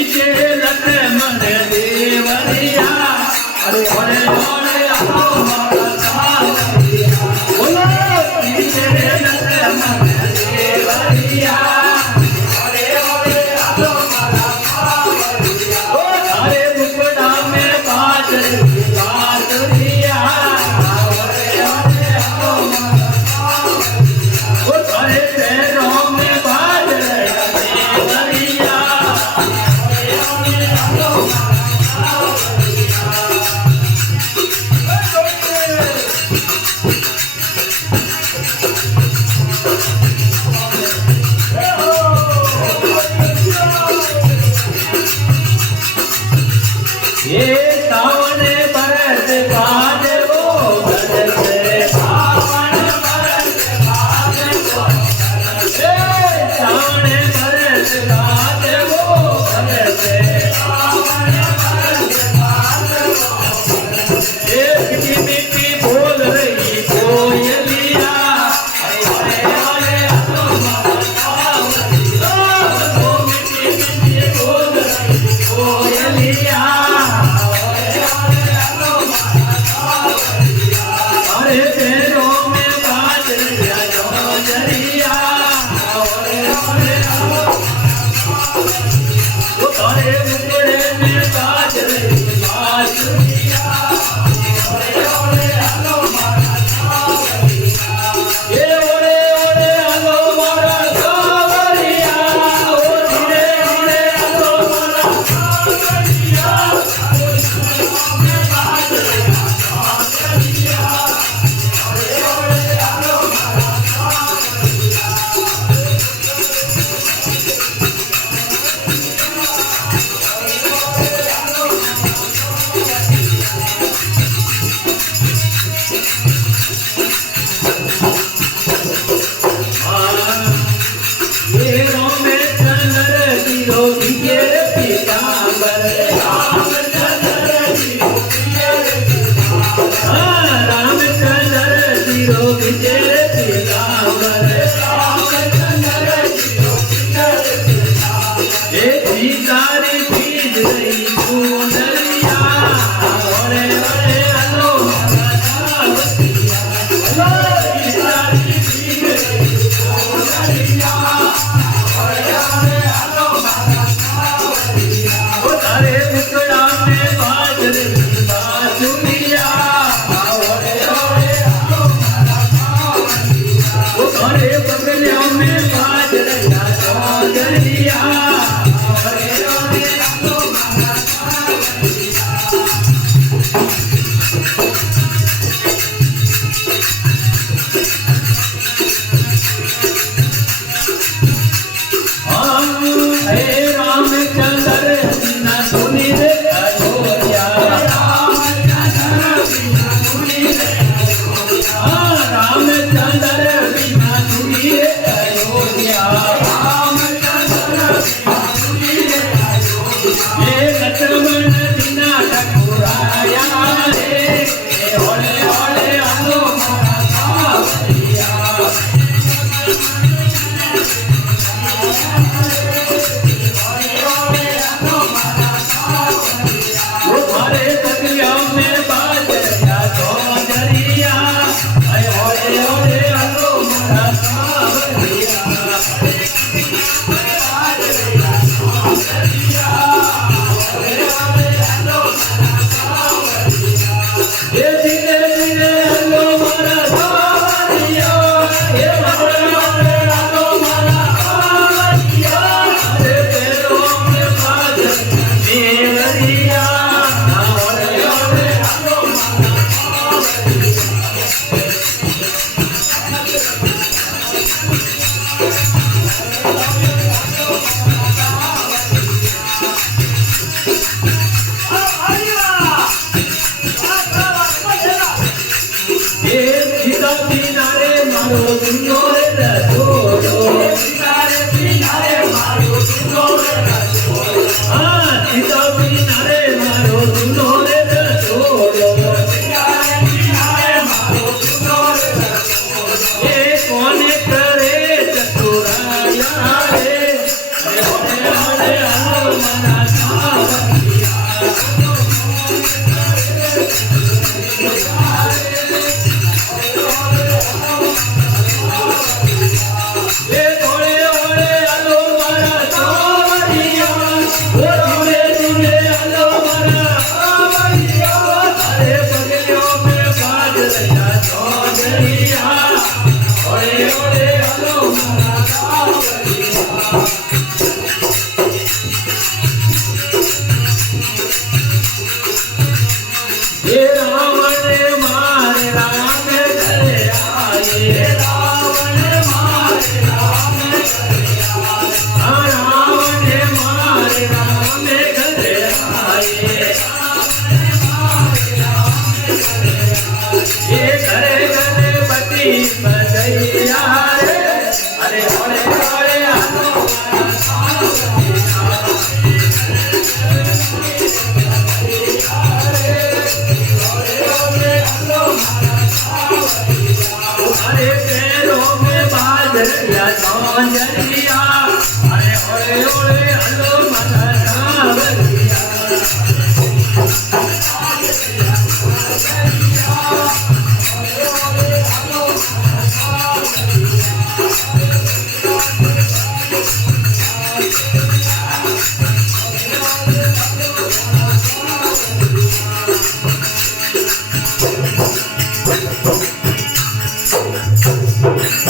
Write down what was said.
पीछे लक्ष्मण देवरिया अरे ओरे ओरे आलो मारा सावरिया बोलो पीछे लक्ष्मण देवरिया ओरे ओरे आलो मारा सावरिया ओ थारे मुकुड़ा में बादल बादलिया ओरे ओरे आलो मारा सावरिया ओ थारे पैरों में बादल देवरिया ये सावन बरस बाद वो बरस सावन बरस बाद वो सावन बरस बाद वो बरस सावन बरस बाद वो एक मीठी बोल रही कोयलिया अरे अरे अरे सावरिया वो मीठी मीठी बोल रही कोयलिया अरे पैरों में बादल जरिया अरे मुकड़े में बादल बादलिया ये ओरे ओरे आलो मारा सावरिया ओ धीरे धीरे आलो मारा सावरिया અંજલિ